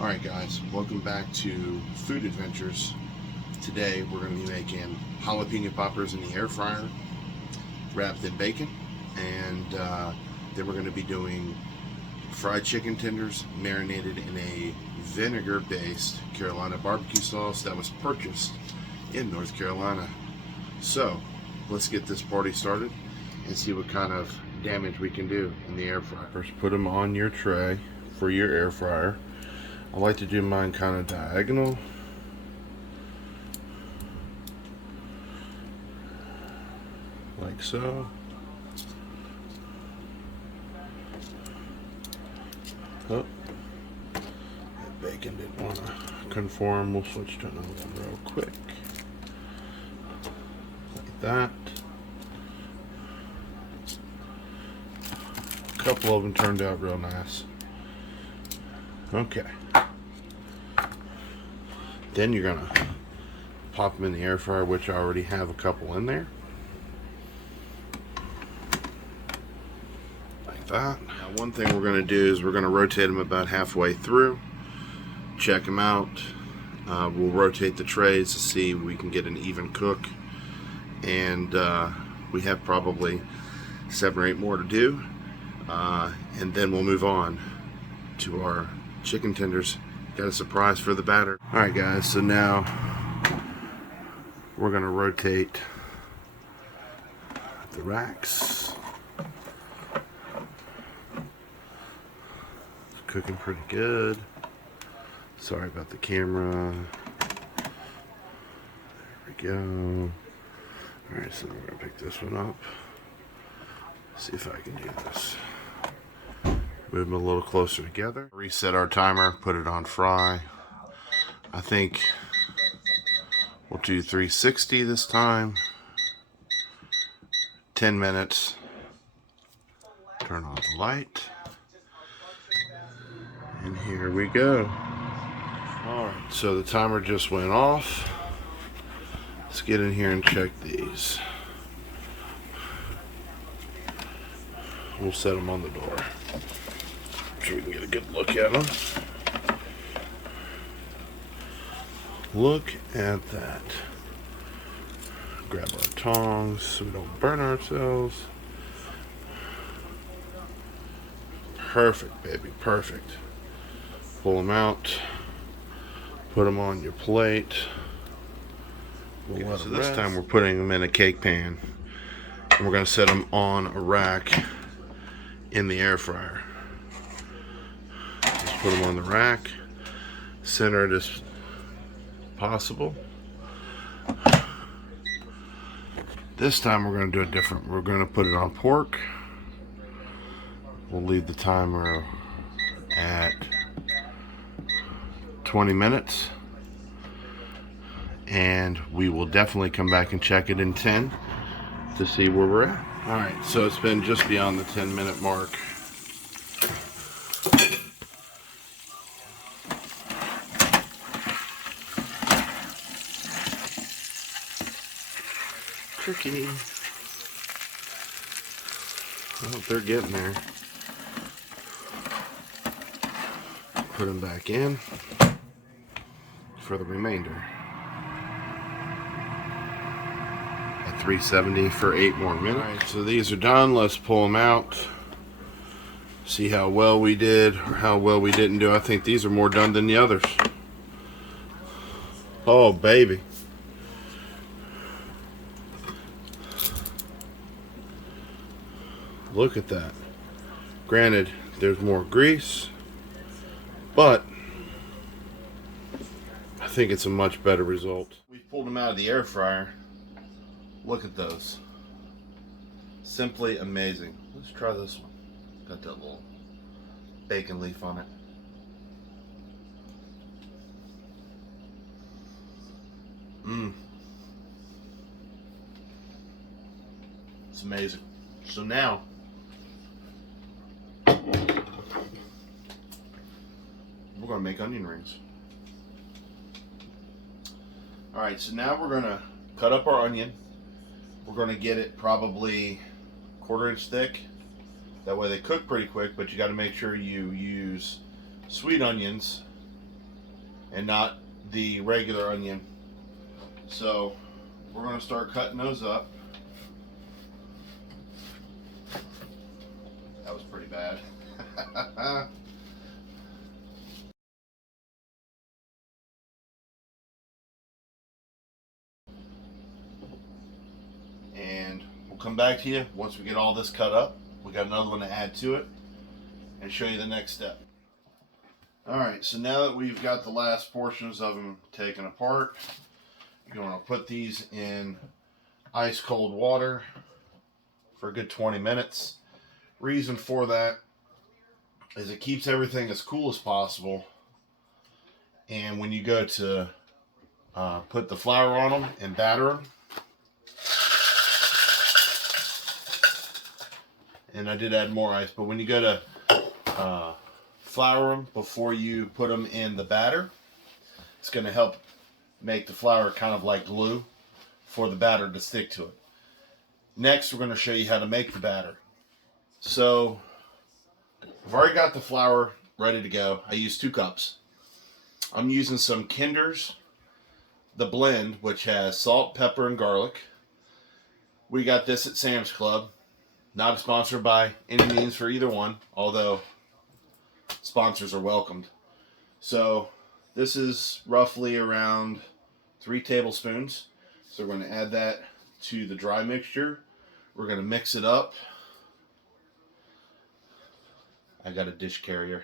Alright guys, welcome back to Food Adventures. Today we're going to be making jalapeno poppers in the air fryer, wrapped in bacon, and then we're going to be doing fried chicken tenders marinated in a vinegar based Carolina barbecue sauce that was purchased in North Carolina. So let's get this party started and see what kind of damage we can do in the air fryer. First, put them on your tray for your air fryer. I like to do mine kind of diagonal. Like so. Oh, that bacon didn't want to conform. We'll switch to another one real quick. Like that. A couple of them turned out real nice. Okay. Then you're gonna pop them in the air fryer, which I already have a couple in there. Like that. Now one thing we're gonna do is we're gonna rotate them about halfway through. Check them out. We'll rotate the trays to see if we can get an even cook. And we have probably 7 or 8 more to do. And then we'll move on to our chicken tenders. Got a surprise for the batter. Alright guys, so now we're gonna rotate the racks. It's cooking pretty good. Sorry about the camera. There we go. Alright, so we're gonna pick this one up. See if I can do this. Move them a little closer together. Reset our timer, put it on fry. I think we'll do 360 this time. 10 minutes. Turn on the light. And here we go. Alright, so the timer just went off. Let's get in here and check these. We'll set them on the door so we can get a good look at them. Look at that. Grab our tongs so we don't burn ourselves. Perfect, baby, perfect. Pull them out. Put them on your plate. So this time we're putting them in a cake pan. And we're going to set them on a rack in the air fryer. Just put them on the rack, center it as possible. This time we're going to do it different. We're going to put it on pork. We'll leave the timer at 20 minutes. And we will definitely come back and check it in 10 to see where we're at. Alright, so it's been just beyond the 10-minute mark. Tricky. Well, they're getting there. Put them back in for the remainder. At 370 for 8 more minutes. All right, so these are done. Let's pull them out. See how well we did or how well we didn't do. I think these are more done than the others. Oh, baby. Look at that. Granted, there's more grease, but I think it's a much better result. We pulled them out of the air fryer. Look at those. Simply amazing. Let's try this one. Got that little bacon leaf on it. It's amazing. So now we're going to make onion rings. Alright, so now we're going to cut up our onion. We're going to get it probably 1/4 inch thick. That way they cook pretty quick, but you got to make sure you use sweet onions and not the regular onion. So we're going to start cutting those up. That was pretty bad. And we'll come back to you once we get all this cut up. We got another one to add to it and show you the next step. Alright, so now that we've got the last portions of them taken apart, you're going to put these in ice cold water for a good 20 minutes. Reason for that is it keeps everything as cool as possible, and when you go to put the flour on them and batter them, and I did add more ice, but when you go to flour them before you put them in the batter, it's going to help make the flour kind of like glue for the batter to stick to it. Next, we're going to show you how to make the batter. So I've already got the flour ready to go. I use 2 cups. I'm using some Kinder's, the blend, which has salt, pepper, and garlic. We got this at Sam's Club. Not a sponsor by any means for either one, although sponsors are welcomed. So this is roughly around 3 tablespoons. So we're going to add that to the dry mixture. We're going to mix it up. I got a dish carrier.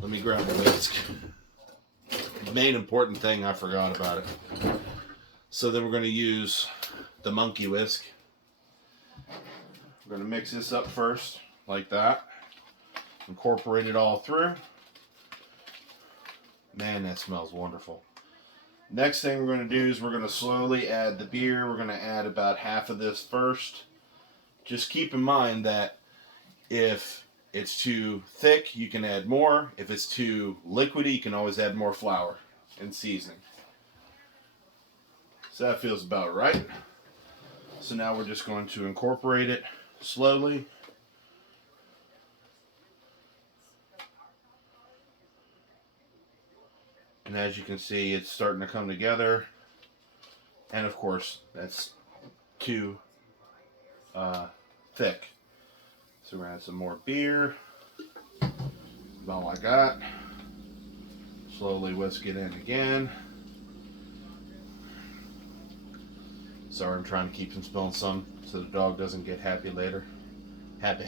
Let me grab the whisk. The main important thing, I forgot about it. So then we're going to use the monkey whisk. We're going to mix this up first, like that. Incorporate it all through. Man, that smells wonderful. Next thing we're going to do is we're going to slowly add the beer. We're going to add about half of this first. Just keep in mind that if it's too thick, you can add more. If it's too liquidy, you can always add more flour and seasoning. So that feels about right. So now we're just going to incorporate it slowly. And as you can see, it's starting to come together. And of course, that's too thick. So we're going to add some more beer. About like that. Slowly whisk it in again. Sorry, I'm trying to keep from spilling some so the dog doesn't get happy later. Happy.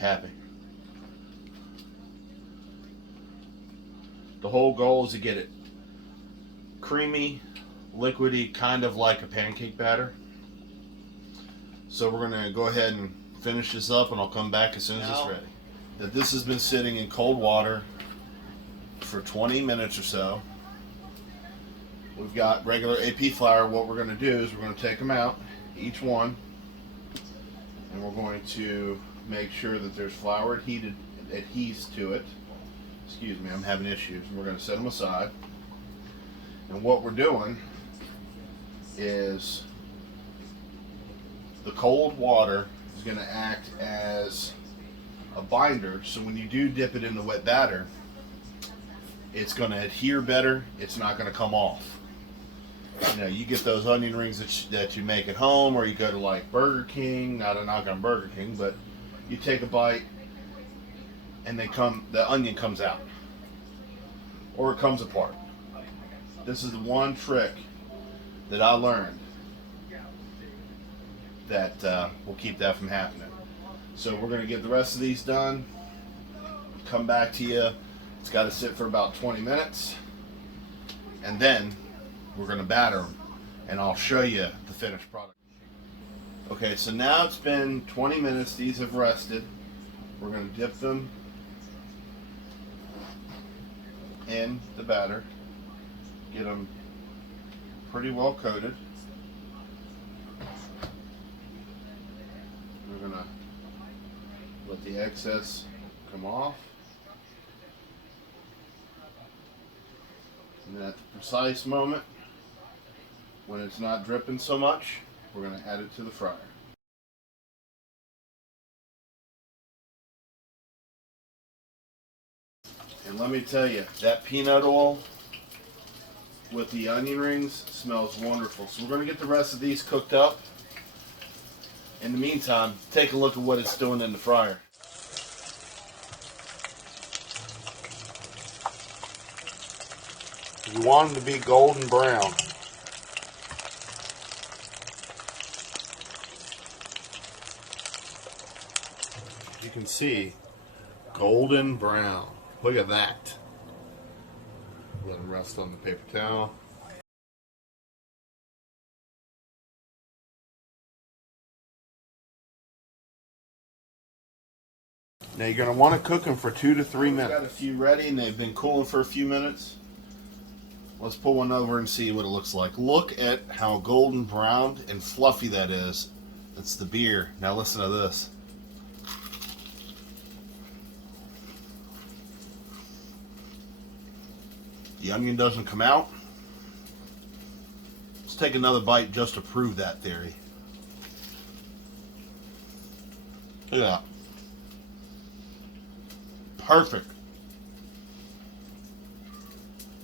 The whole goal is to get it creamy, liquidy, kind of like a pancake batter. So we're going to go ahead and finish this up, and I'll come back as soon as it's ready. Now, this has been sitting in cold water for 20 minutes or so. We've got regular AP flour. What we're going to do is we're going to take them out, each one, and we're going to make sure that there's flour adheres to it. Excuse me, I'm having issues. We're going to set them aside. And what we're doing is the cold water is going to act as a binder, so when you do dip it in the wet batter, it's going to adhere better. It's not going to come off. You know, you get those onion rings that you make at home, or you go to like Burger King, not a knock on Burger King, but you take a bite and the onion comes out, or it comes apart. This is the one trick that I learned that will keep that from happening. So we're going to get the rest of these done, come back to you. It's got to sit for about 20 minutes, and then we're going to batter them, and I'll show you the finished product. Okay, so now it's been 20 minutes. These have rested. We're going to dip them in the batter, get them pretty well coated. We're going to let the excess come off. And then at the precise moment, when it's not dripping so much, we're going to add it to the fryer. And let me tell you, that peanut oil with the onion rings smells wonderful. So we're going to get the rest of these cooked up. In the meantime, take a look at what it's doing in the fryer. You want them to be golden brown. You can see golden brown. Look at that. Let them rest on the paper towel. Now you're going to want to cook them for 2 to 3 minutes. I've got a few ready and they've been cooling for a few minutes. Let's pull one over and see what it looks like. Look at how golden brown and fluffy that is. That's the beer. Now listen to this. The onion doesn't come out. Let's take another bite just to prove that theory. Look at that. Perfect.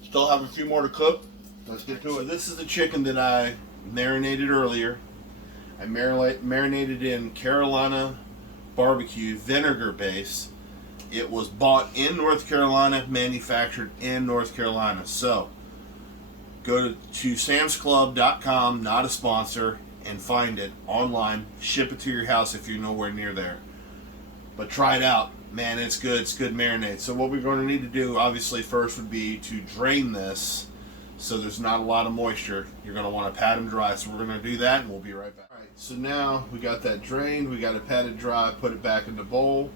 Still have a few more to cook. Let's get to it. This is the chicken that I marinated earlier. I marinated in Carolina barbecue, Vinegar Based. It was bought in North Carolina, manufactured in North Carolina. So, go to samsclub.com, not a sponsor, and find it online. Ship it to your house if you're nowhere near there. But try it out. Man, it's good. It's good marinade. So what we're going to need to do, obviously, first would be to drain this so there's not a lot of moisture. You're going to want to pat them dry. So we're going to do that, and we'll be right back. All right, so now we got that drained. We got it patted dry. Put it back in the bowl.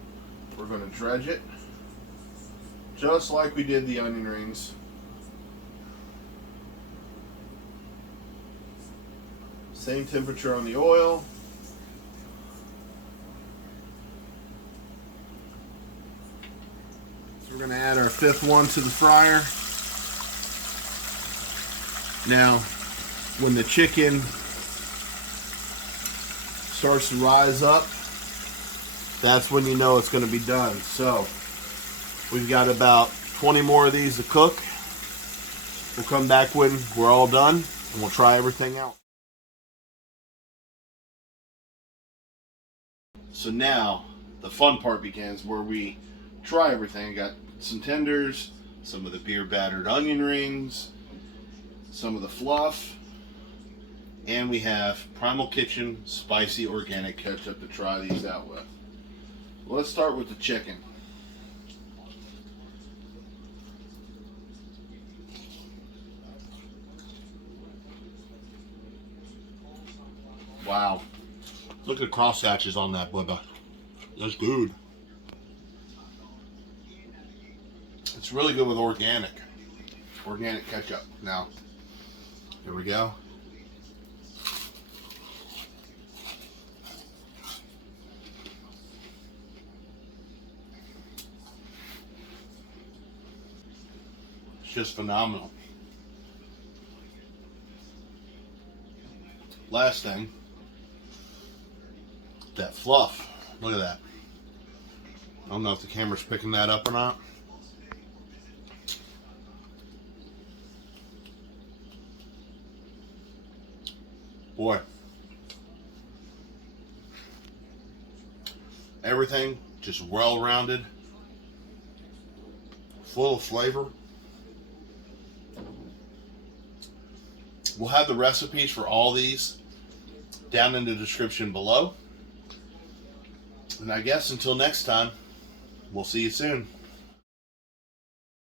We're going to dredge it, just like we did the onion rings. Same temperature on the oil. So we're going to add our 5th one to the fryer. Now, when the chicken starts to rise up, that's when you know it's going to be done. So, we've got about 20 more of these to cook. We'll come back when we're all done, and we'll try everything out. So now, the fun part begins where we try everything. Got some tenders, some of the beer battered onion rings, some of the fluff, and we have Primal Kitchen spicy organic ketchup to try these out with. Let's start with the chicken. Wow. Look at the cross hatches on that, Bubba. That's good. It's really good with organic ketchup. Now, here we go. Just phenomenal. Last thing, that fluff. Look at that. I don't know if the camera's picking that up or not. Boy, everything just well-rounded, full of flavor. We'll have the recipes for all these down in the description below. And I guess until next time, we'll see you soon.